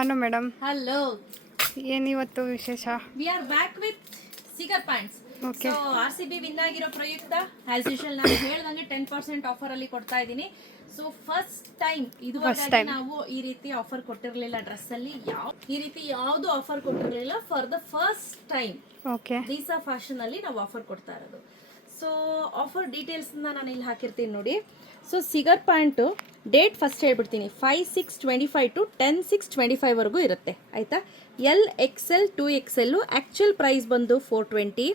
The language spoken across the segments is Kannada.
ಭಾನು ಮೇಡಮ್. ಹಲೋ, ಏನಿವತ್ತು ವಿಶೇಷ? We are back with cigar pants. Okay. So RCB win ಆಗಿರೋ ಪ್ರಯುಕ್ತ ಆಸ್ ಯೂಶುವಲ್ ನಾನು ಹೇಳ್ದಂಗೆ 10% ಆಫರ್ ಅಲ್ಲಿ ಕೊಡ್ತಾ ಇದ್ದೀನಿ. ಸೊ ಫಸ್ಟ್ ಟೈಮ್ ಇದುವರೆಗೆ ನಾವು ಈ ರೀತಿ ಆಫರ್ ಕೊಟ್ಟಿರಲಿಲ್ಲ. ಡ್ರೆಸ್ ಅಲ್ಲಿ ಈ ರೀತಿ ಯಾವುದು ಆಫರ್ ಕೊಟ್ಟಿರಲಿಲ್ಲ. For the first time okay. Deesa fashion ಅಲ್ಲಿ ನಾವು ಆಫರ್ ಕೊಡ್ತಾ ಇರೋದು. ಸೊ ಆಫರ್ ಡೀಟೇಲ್ಸ್ ನಾನು ಇಲ್ಲಿ ಹಾಕಿರ್ತೀನಿ ನೋಡಿ. So cigar pant date first ಹೇಳ್ಬಿಡ್ತೀನಿ. 5/6/25 to 10/6/25 ವರೆಗೂ ಇರುತ್ತೆ, ಆಯಿತಾ. LXL 2XL ಆ್ಯಕ್ಚುಯಲ್ ಪ್ರೈಸ್ ಬಂದು 420,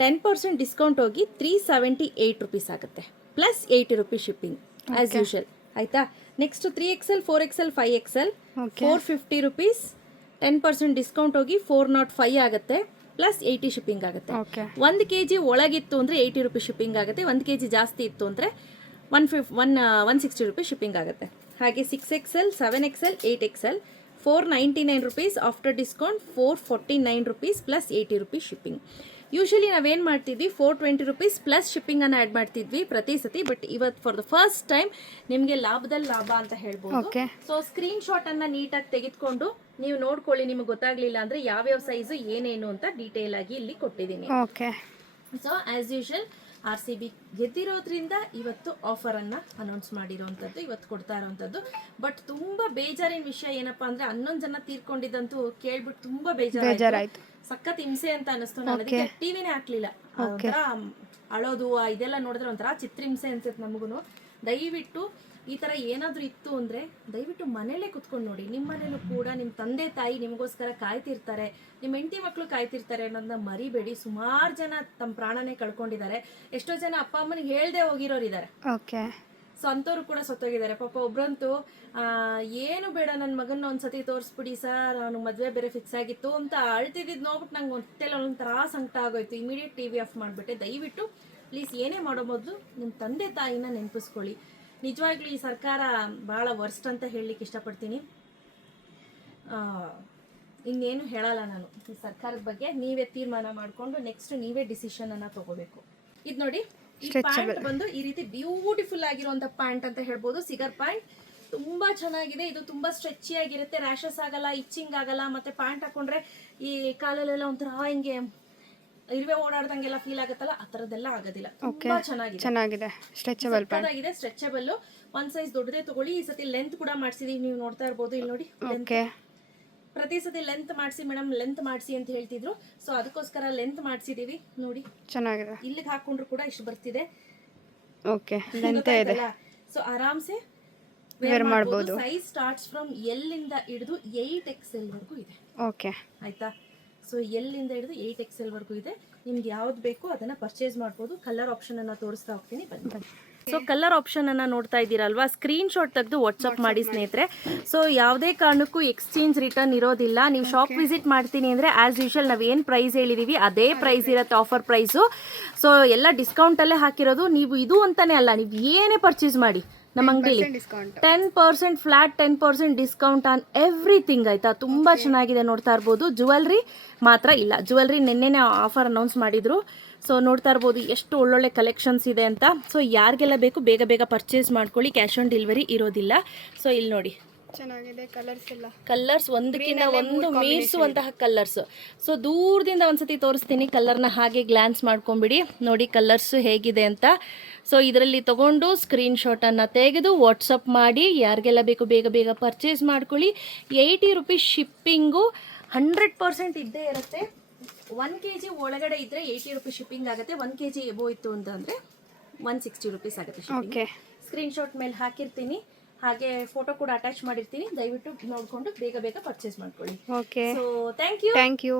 10% ಡಿಸ್ಕೌಂಟ್ ಹೋಗಿ 378 ರುಪೀಸ್ ಆಗುತ್ತೆ, plus 80 rupees shipping as usual, ಆಯಿತಾ. Next 3XL 4XL 5XL 450 rupees, 10% discount ಹೋಗಿ 405 ಆಗುತ್ತೆ, ಪ್ಲಸ್ 80 ಶಿಪ್ಪಿಂಗ್ ಆಗುತ್ತೆ. 1 kg ಒಳಗಿತ್ತು ಅಂದರೆ 80 ರುಪೀಸ್ ಶಿಪ್ಪಿಂಗ್ ಆಗುತ್ತೆ. 1 kg ಜಾಸ್ತಿ ಇತ್ತು ಅಂದರೆ 160 ರುಪೀಸ್ ಶಿಪ್ಪಿಂಗ್ ಆಗುತ್ತೆ. ಹಾಗೆ 6XL 7XL 8XL 499 rupees, after discount 449 rupees, plus 80 rupees shipping. Usually ನಾವೇನು ಮಾಡ್ತಿದ್ವಿ, 420 ರುಪೀಸ್ ಪ್ಲಸ್ ಶಿಪ್ಪಿಂಗನ್ನು ಆ್ಯಡ್ ಮಾಡ್ತಿದ್ವಿ ಪ್ರತಿ ಸತಿ. ಬಟ್ ಇವತ್ತು ಫಾರ್ ದ ಫಸ್ಟ್ ಟೈಮ್ ನಿಮಗೆ ಲಾಭದಲ್ಲಿ ಲಾಭ ಅಂತ ಹೇಳ್ಬೋದು. ಸೊ ಸ್ಕ್ರೀನ್ ಶಾಟನ್ನು ನೀಟಾಗಿ ತೆಗೆದುಕೊಂಡು ನೀವು ನೋಡ್ಕೊಳ್ಳಿ. ನಿಮಗೆ ಗೊತ್ತಾಗಲಿಲ್ಲ ಅಂದರೆ ಯಾವ್ಯಾವ ಸೈಜು ಏನೇನು ಅಂತ ಡೀಟೇಲ್ ಆಗಿ ಇಲ್ಲಿ ಕೊಟ್ಟಿದ್ದೀನಿ. ಸೊ ಆ್ಯಸ್ ಯೂಶುವಲ್ RCB ಗೆದ್ದಿರೋದ್ರಿಂದ ಇವತ್ತು ಆಫರನ್ನು ಅನೌನ್ಸ್ ಮಾಡಿರೋವಂಥದ್ದು, ಇವತ್ತು ಕೊಡ್ತಾ ಇರೋವಂಥದ್ದು. ಬಟ್ ತುಂಬ ಬೇಜಾರಿನ ವಿಷಯ ಏನಪ್ಪಾ ಅಂದರೆ 11 ಜನ ತೀರ್ಕೊಂಡಿದ್ದಂತೂ ಕೇಳ್ಬಿಟ್ಟು ತುಂಬ ಬೇಜಾರಾಯಿತು. ಸಖತ್ ಹಿಂಸೆ ಅಂತ ಅನಿಸ್ತು. ನಾನು ಅದಕ್ಕೆ ಟಿವಿನೇ ಹಾಕ್ಲಿಲ್ಲ. ಒಂಥರ ಅಳೋದು ಇದೆಲ್ಲ ನೋಡಿದ್ರೆ ಒಂಥರ ಚಿತ್ರಹಿಂಸೆ ಅನ್ಸುತ್ತೆ ನಮಗೂ. ದಯವಿಟ್ಟು ಈ ಥರ ಏನಾದರೂ ಇತ್ತು ಅಂದರೆ ದಯವಿಟ್ಟು ಮನೇಲೇ ಕುತ್ಕೊಂಡು ನೋಡಿ. ನಿಮ್ಮ ಮನೇಲೂ ಕೂಡ ನಿಮ್ಮ ತಂದೆ ತಾಯಿ ನಿಮಗೋಸ್ಕರ ಕಾಯ್ತಿರ್ತಾರೆ, ನಿಮ್ಮ ಹೆಂಡತಿ ಮಕ್ಕಳು ಕಾಯ್ತಿರ್ತಾರೆ ಅನ್ನೋದನ್ನ ಮರಿಬೇಡಿ. ಸುಮಾರು ಜನ ತಮ್ಮ ಪ್ರಾಣನೇ ಕಳ್ಕೊಂಡಿದ್ದಾರೆ. ಎಷ್ಟೋ ಜನ ಅಪ್ಪ ಅಮ್ಮನಿಗೆ ಹೇಳ್ದೆ ಹೋಗಿರೋರಿದ್ದಾರೆ. ಸೊ ಅಂಥವ್ರು ಕೂಡ ಸತ್ತೋಗಿದ್ದಾರೆ ಪಾಪ. ಒಬ್ರಂತೂ ಏನು ಬೇಡ, ನನ್ನ ಮಗನ ಒಂದ್ಸತಿ ತೋರಿಸ್ಬಿಡಿ ಸರ್, ಅವನು ಮದುವೆ ಬೇರೆ ಫಿಕ್ಸ್ ಆಗಿತ್ತು ಅಂತ ಅಳ್ತಿದ್ದು ನೋಡ್ಬಿಟ್ಟು ನಂಗೆ ಹೊಟ್ಟೆಲ್ಲ ಒಂಥರ ಸಂಕಟ ಆಗೋಯ್ತು. ಇಮಿಡಿಯೇಟ್ TV ಆಫ್ ಮಾಡಿಬಿಟ್ಟೆ. ದಯವಿಟ್ಟು ಪ್ಲೀಸ್ ಏನೇ ಮಾಡೋ ಮೊದಲು ನಿಮ್ಮ ತಂದೆ ತಾಯಿನ ನೆನಪಿಸ್ಕೊಳ್ಳಿ. ನಿಜವಾಗ್ಲೂ ಈ ಸರ್ಕಾರ ಭಾಳ ವರ್ಸ್ಟ್ ಅಂತ ಹೇಳಲಿಕ್ಕೆ ಇಷ್ಟಪಡ್ತೀನಿ. ಇನ್ನೇನು ಹೇಳಲ್ಲ ನಾನು ಈ ಸರ್ಕಾರದ ಬಗ್ಗೆ. ನೀವೇ ತೀರ್ಮಾನ ಮಾಡಿಕೊಂಡು ನೆಕ್ಸ್ಟ್ ನೀವೇ ಡಿಸಿಷನನ್ನು ತಗೋಬೇಕು. ಇದು ನೋಡಿ, ಈ ಪ್ಯಾಂಟ್ ಬಂದು ಈ ರೀತಿ ಬ್ಯೂಟಿಫುಲ್ ಆಗಿರುವಂಥ ಪ್ಯಾಂಟ್ ಅಂತ ಹೇಳ್ಬೋದು. ಸಿಗರ್ ಪ್ಯಾಂಟ್ ತುಂಬ ಚೆನ್ನಾಗಿದೆ. ಇದು ತುಂಬ ಸ್ಟ್ರೆಚಿ ಆಗಿರುತ್ತೆ, ರ್ಯಾಷಸ್ ಆಗಲ್ಲ, ಇಚ್ಚಿಂಗ್ ಆಗಲ್ಲ. ಮತ್ತು ಪ್ಯಾಂಟ್ ಹಾಕೊಂಡ್ರೆ ಈ ಕಾಲಲ್ಲೆಲ್ಲ ಒಂಥರ ಹಿಂಗೆ ಇರುವೆ ಓಡಾಡ್ದಂಗೆಲ್ಲ ಫೀಲ್ ಆಗುತ್ತಲ್ಲ, ಆ ಥರದ್ದೆಲ್ಲ ಆಗೋದಿಲ್ಲ. ತುಂಬ ಚೆನ್ನಾಗಿದೆ, ಸ್ಟ್ರೆಚಬಲ್. ಒಂದು ಸೈಜ್ ದೊಡ್ಡದೇ ತಗೊಳ್ಳಿ. ಈ ಸತಿ ಲೆಂತ್ ಕೂಡ ಮಾಡಿಸಿದೀವಿ, ನೀವು ನೋಡ್ತಾ ಇರ್ಬೋದು. ಇಲ್ಲಿ ನೋಡಿ, ಪ್ರತಿ ಸತಿ ಲೆಂತ್ ಮಾಡಿಸಿ ಮೇಡಮ್, ಲೆಂತ್ ಮಾಡಿಸಿ ಅಂತ ಹೇಳ್ತಿದ್ರು. ಸೊ ಅದಕ್ಕೋಸ್ಕರ ಲೆಂತ್ ಮಾಡಿಸಿದೀವಿ. ನೋಡಿ ಚೆನ್ನಾಗಿದೆ. ಇಲ್ಲಿಗೆ ಹಾಕೊಂಡ್ರು ಕೂಡ ಇಷ್ಟು ಬರ್ತಿದೆ. ಸೊ ಆರಾಮ್ಸೆ ವೇರ್ ಮಾಡಬಹುದು. ಸೈಜ್ ಸ್ಟಾರ್ಟ್ಸ್ ಫ್ರಮ್ L ಇಂದ ಹಿಡಿದು 8XL ವರೆಗೂ ಇದೆ, ಆಯ್ತಾ. ಸೊ L ಇಂದ ಹಿಡಿದು 8XL ವರೆಗೂ ಇದೆ. ನಿಮ್ಗೆ ಯಾವ್ದು ಬೇಕೋ ಅದನ್ನ ಪರ್ಚೇಸ್ ಮಾಡ್ಬೋದು. ಕಲರ್ ಆಪ್ಷನ್ ಅನ್ನ ತೋರಿಸ್ತಾ ಹೋಗ್ತೀನಿ, ಬನ್ನಿ. ಸೊ ಕಲರ್ ಆಪ್ಷನ್ ಅನ್ನ ನೋಡ್ತಾ ಇದ್ದೀರಲ್ವಾ, ಸ್ಕ್ರೀನ್ ಶಾಟ್ ತೆಗೆದು ವಾಟ್ಸಪ್ ಮಾಡಿ ಸ್ನೇಹಿತರೆ. ಸೊ ಯಾವುದೇ ಕಾರಣಕ್ಕೂ ಎಕ್ಸ್ಚೇಂಜ್ ರಿಟರ್ನ್ ಇರೋದಿಲ್ಲ. ನೀವು ಶಾಪ್ ವಿಸಿಟ್ ಮಾಡ್ತೀನಿ ಅಂದರೆ ಆ್ಯಸ್ ಯೂಶುವಲ್ ನಾವು ಏನು ಪ್ರೈಸ್ ಹೇಳಿದೀವಿ ಅದೇ ಪ್ರೈಸ್ ಇರುತ್ತೆ, ಆಫರ್ ಪ್ರೈಸು. ಸೊ ಎಲ್ಲ ಡಿಸ್ಕೌಂಟಲ್ಲೇ ಹಾಕಿರೋದು. ನೀವು ಇದು ಅಂತಾನೆ ಅಲ್ಲ, ನೀವು ಏನೇ ಪರ್ಚೇಸ್ ಮಾಡಿ ನಮ್ಮ ಅಂಗಡಿಲಿ 10% ಫ್ಲಾಟ್, 10% ಡಿಸ್ಕೌಂಟ್ ಆನ್ ಎವ್ರಿಥಿಂಗ್, ಆಯ್ತಾ. ತುಂಬ ಚೆನ್ನಾಗಿದೆ, ನೋಡ್ತಾ ಇರ್ಬೋದು. ಜುವೆಲ್ರಿ ಮಾತ್ರ ಇಲ್ಲ, ಜುವೆಲ್ರಿ ನಿನ್ನೆನೇ ಆಫರ್ ಅನೌನ್ಸ್ ಮಾಡಿದ್ರು. ಸೊ ನೋಡ್ತಾ ಇರ್ಬೋದು ಎಷ್ಟು ಒಳ್ಳೊಳ್ಳೆ ಕಲೆಕ್ಷನ್ಸ್ ಇದೆ ಅಂತ. ಸೊ ಯಾರಿಗೆಲ್ಲ ಬೇಕು ಬೇಗ ಬೇಗ ಪರ್ಚೇಸ್ ಮಾಡ್ಕೊಳ್ಳಿ, ಕ್ಯಾಶ್ ಆನ್ ಡೆಲಿವರಿ ಇರೋದಿಲ್ಲ. ಸೊ ಇಲ್ಲಿ ನೋಡಿ, ಚೆನ್ನಾಗಿದೆ ಕಲರ್ಸ್ ಒಂದಕ್ಕಿಂತ ಒಂದು ಮೀರಿಸುವಂತಹ ಕಲರ್ಸ್. ಸೊ ದೂರದಿಂದ ಒಂದ್ಸತಿ ತೋರಿಸ್ತೀನಿ, ಕಲರ್ನ ಹಾಗೆ ಗ್ಲಾನ್ಸ್ ಮಾಡ್ಕೊಂಬಿಡಿ. ನೋಡಿ ಕಲರ್ಸ್ ಹೇಗಿದೆ ಅಂತ. ಸೊ ಇದರಲ್ಲಿ ತಗೊಂಡು ಸ್ಕ್ರೀನ್ ಶಾಟನ್ನು ತೆಗೆದು ವಾಟ್ಸಪ್ ಮಾಡಿ, ಯಾರಿಗೆಲ್ಲ ಬೇಕು ಬೇಗ ಬೇಗ ಪರ್ಚೇಸ್ ಮಾಡ್ಕೊಳ್ಳಿ. 80 ರುಪೀಸ್ ಶಿಪ್ಪಿಂಗು 100% ಇದ್ದೇ ಇರುತ್ತೆ. 1 kg ಒಳಗಡೆ ಇದ್ದರೆ 80 ರುಪೀಸ್ ಶಿಪ್ಪಿಂಗ್ ಆಗುತ್ತೆ. 1 kg ಎಬೋ ಇತ್ತು ಅಂತಂದರೆ 160 ರುಪೀಸ್ ಆಗುತ್ತೆ ಶಿಪ್ಪಿಂಗ್. ಸ್ಕ್ರೀನ್ ಶಾಟ್ ಮೇಲೆ ಹಾಕಿರ್ತೀನಿ, ಹಾಗೆ ಫೋಟೋ ಕೂಡ ಅಟ್ಯಾಚ್ ಮಾಡಿರ್ತೀನಿ. ದಯವಿಟ್ಟು ನೋಡಿಕೊಂಡು ಬೇಗ ಬೇಗ ಪರ್ಚೇಸ್ ಮಾಡ್ಕೊಳ್ಳಿ. So thank you.